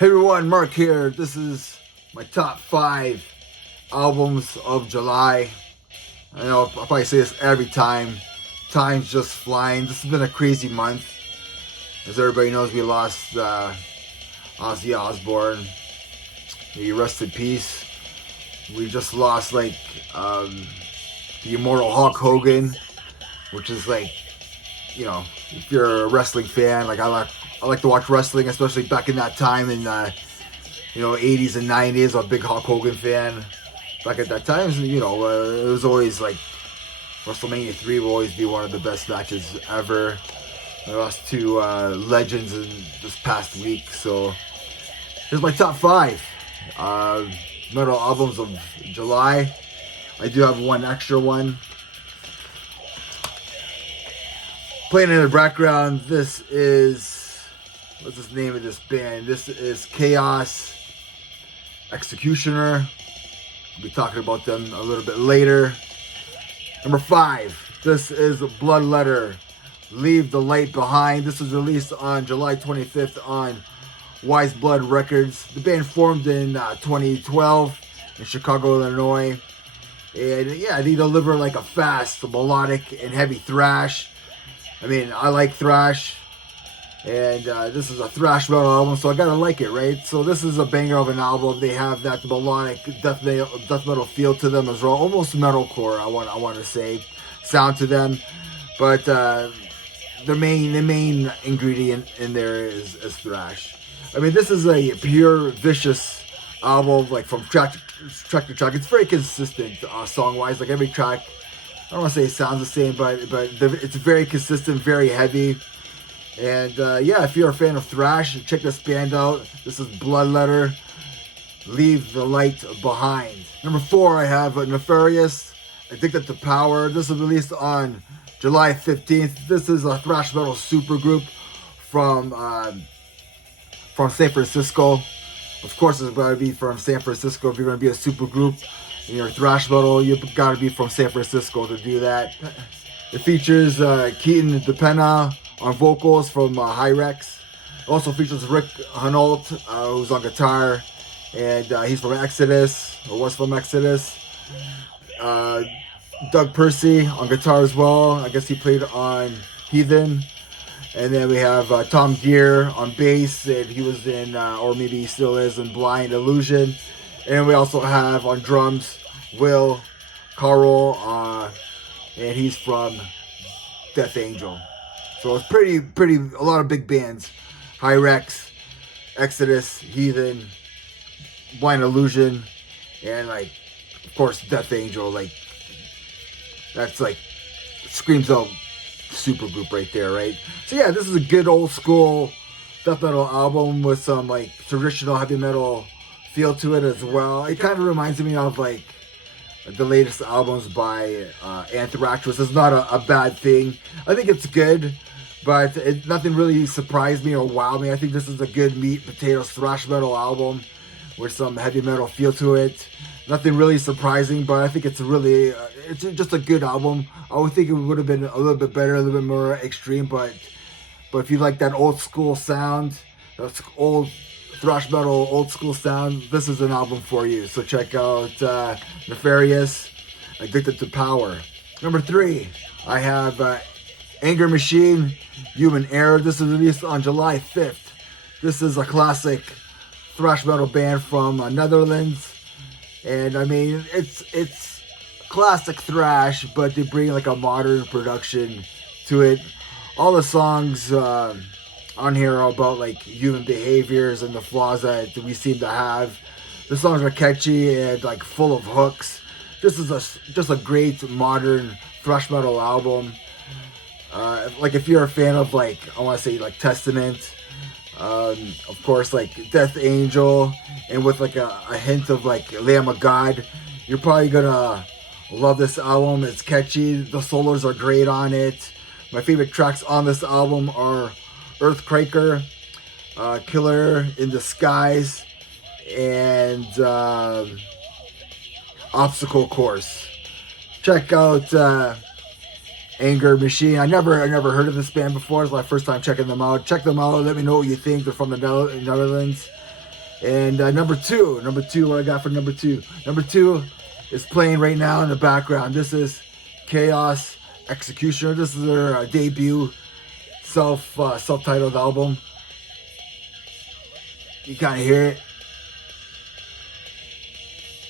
Hey everyone, Mark here. This is my top 5 albums of July. I know I'll probably say this every time. Time's just flying. This has been a crazy month. As everybody knows, we lost Ozzy Osbourne. May he rest in peace. We just lost the immortal Hulk Hogan, which is if you're a wrestling fan, I like to watch wrestling, especially back in that time in 80s and 90s. I'm a big Hulk Hogan fan. Back at that time, it was always like WrestleMania 3 will always be one of the best matches ever. I lost 2 legends in this past week, so here's my top 5 metal albums of July. I do have one extra one. Playing in the background, this is, what's the name of this band? This is Chaos Executioner. We'll be talking about them a little bit later. Number 5, this is Bloodletter, Leave the Light Behind. This was released on July 25th on Wise Blood Records. The band formed in 2012 in Chicago, Illinois. And yeah, they deliver like a fast, melodic, and heavy thrash. I mean, I like thrash, and this is a thrash metal album, so I gotta like it, right? So this is a banger of an album. They have that melodic death metal feel to them as well, almost metalcore. I want to say sound to them, but the main ingredient in there is thrash. I mean, this is a pure vicious album, like from track to track. It's very consistent song wise. Like every track, I don't want to say it sounds the same, but it's very consistent, very heavy. And yeah, if you're a fan of thrash, check this band out. This is Bloodletter, Leave the Light Behind. Number 4, I have Nefarious, Addicted to Power. This was released on July 15th. This is a thrash metal supergroup from San Francisco. Of course, it's got to be from San Francisco if you're going to be a supergroup. In your thrash metal, you've got to be from San Francisco to do that. It features Keaton DePena on vocals from Hyrex. It also features Rick Hunolt, who's on guitar, and he's from Exodus, or was from Exodus. Doug Percy on guitar as well. I guess he played on Heathen. And then we have Tom Gear on bass, and he was in, or maybe he still is, in Blind Illusion. And we also have on drums Will Carroll, and he's from Death Angel. So it's pretty, a lot of big bands. Hyrex, Exodus, Heathen, Blind Illusion, and of course, Death Angel. That's screams out supergroup right there, right? So yeah, this is a good old school death metal album with some traditional heavy metal feel to it as well. It kind of reminds me of the latest albums by Anthrax, which is not a bad thing. I think it's good, but nothing really surprised me or wowed me. I think this is a good meat potatoes thrash metal album with some heavy metal feel to it. Nothing really surprising, but I think it's really it's just a good album. I would think it would have been a little bit better, a little bit more extreme, but if you like that old school sound, that's old thrash metal, old school sound, this is an album for you. So check out Nefarious, Addicted to Power. Number 3, I have Anger Machine, Human Error. This is released on July 5th. This is a classic thrash metal band from Netherlands. And I mean, it's classic thrash, but they bring a modern production to it. All the songs on here are about human behaviors and the flaws that we seem to have. The songs are catchy and full of hooks. This is just a great modern thrash metal album. If you're a fan of I want to say Testament, of course Death Angel, and with a hint of Lamb of God, you're probably gonna love this album. It's catchy. The solos are great on it. My favorite tracks on this album are Earthquaker, Killer in Disguise, and Obstacle Course. Check out Anger Machine. I never heard of this band before. It's my first time checking them out. Check them out. Let me know what you think. They're from the Netherlands. And number two, what I got for number two? Number two is playing right now in the background. This is Chaos Executioner. This is their debut self-titled album. You kind of hear it.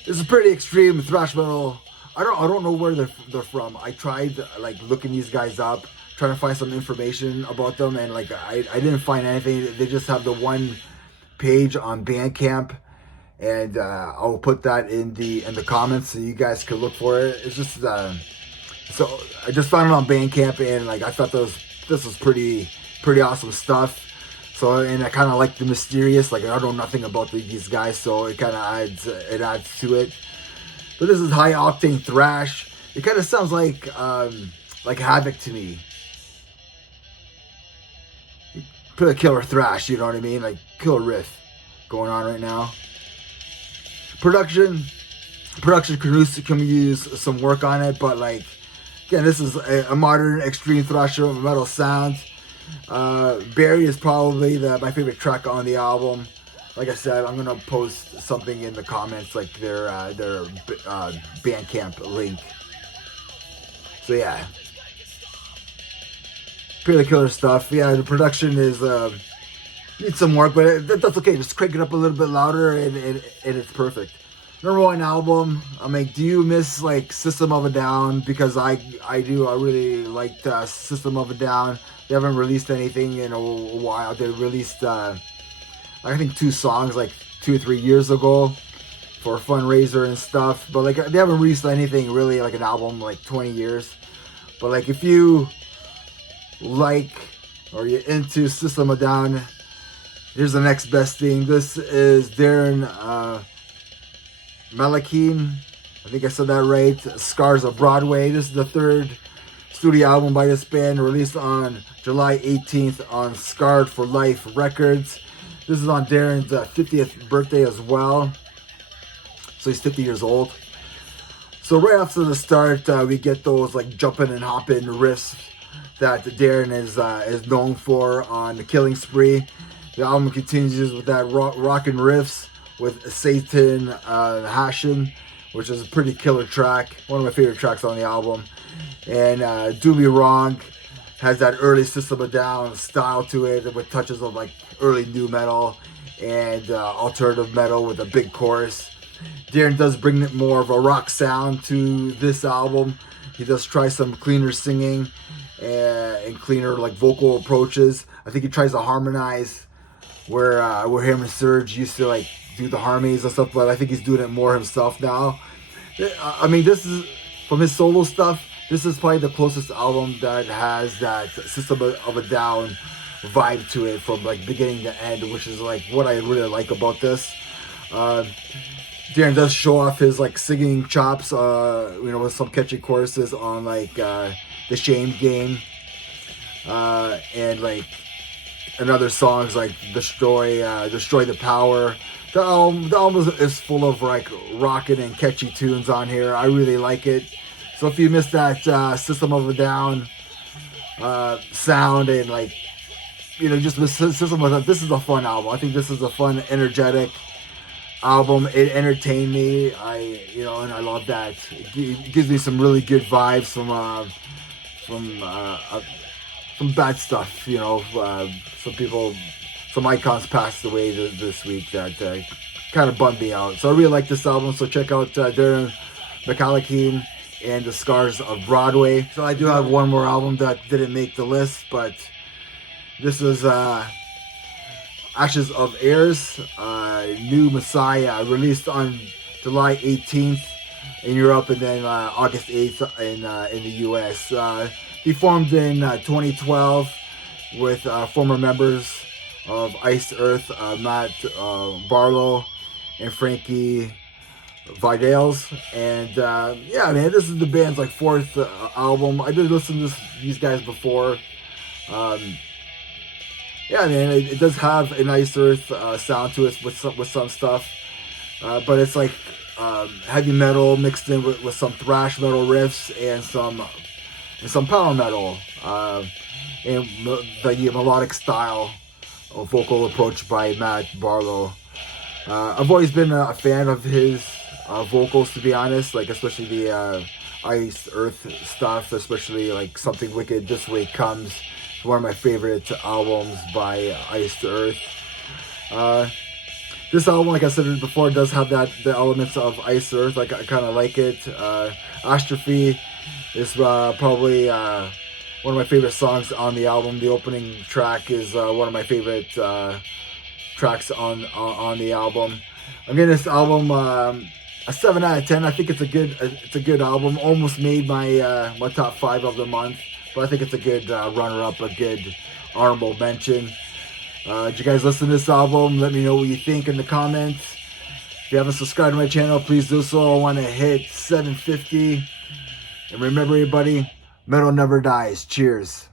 This is pretty extreme thrash metal. I don't know where they're from. I tried like looking these guys up, trying to find some information about them, and like I didn't find anything. They just have the one page on Bandcamp, and I'll put that in the comments so you guys can look for it. It's just so I just found it on Bandcamp, and like I thought this was pretty awesome stuff. So, and I kind of like the mysterious, like I don't know nothing about these guys, so it kind of adds to it. But this is high octane thrash. It kind of sounds like Havoc to me. Pretty killer thrash, you know what I mean? Like killer riff going on right now. Production can use some work on it, but like again, this is a modern extreme thrash metal sound. Barry is probably my favorite track on the album. Like I said, I'm gonna post something in the comments, like their Bandcamp link. So yeah, pretty killer stuff. Yeah, the production is needs some work, but that's okay. Just crank it up a little bit louder, and it's perfect. Number one album. I mean, do you miss like System of a Down? Because I do. I really liked System of a Down. They haven't released anything in a while. They released, I think, 2 songs like 2 or 3 years ago for a fundraiser and stuff. But like, they haven't released anything really like an album like 20 years. But like, if you like or you're into System of a Down, here's the next best thing. This is Darren Malakian. I think I said that right. Scars of Broadway. This is the 3rd studio album by this band, released on July 18th on Scarred for Life Records. This is on Darren's 50th birthday as well. So he's 50 years old. So right after the start, we get those like jumping and hopping riffs that Darren is known for on The Killing Spree. The album continues with that rockin' riffs with Satan Hashin, which is a pretty killer track. One of my favorite tracks on the album. And Do Me Wrong has that early System of a Down style to it with touches of like early nu metal and alternative metal with a big chorus. Darren does bring more of a rock sound to this album. He does try some cleaner singing and cleaner like vocal approaches. I think he tries to harmonize where him and Serge used to like do the harmonies and stuff, but I think he's doing it more himself now. I mean, this is from his solo stuff. This is probably the closest album that has that System of a Down vibe to it from like beginning to end, which is like what I really like about this. Darren does show off his like singing chops, with some catchy choruses on like The Shame Game, and like another songs like Destroy the Power. The album is full of like rockin' and catchy tunes on here. I really like it. So if you missed that System of a Down sound and like, just miss System of a Down, this is a fun album. I think this is a fun, energetic album. It entertained me. And I love that. It gives me some really good vibes from bad stuff. Some icons passed away this week that kind of bummed me out. So I really like this album. So check out Darren McAlakeen and The Scars of Broadway. So I do have one more album that didn't make the list, but this is Ashes of Heirs, New Messiah, released on July 18th in Europe and then August 8th in the US. He formed in 2012 with former members of Iced Earth, Matt Barlow and Frankie Vidales, and this is the band's like 4th album. I did listen to these guys before. It does have an Iced Earth sound to it with some stuff, but it's like heavy metal mixed in with some thrash metal riffs and some power metal, and the melodic style of vocal approach by Matt Barlow. I've always been a fan of his vocals, to be honest. Like especially the Ice Earth stuff, especially like Something Wicked, This Way Comes. One of my favorite albums by Ice Earth. This album, like I said before, does have the elements of Ice Earth. Like I kind of like it. Astrophy is probably one of my favorite songs on the album. The opening track is one of my favorite tracks on the album. I'm giving this album a 7 out of 10. I think it's a good album. Almost made my my top 5 of the month, but I think it's a good runner-up, a good honorable mention. Did you guys listen to this album? Let me know what you think in the comments. If you haven't subscribed to my channel, please do so. I want to hit 750. And remember, everybody, metal never dies. Cheers.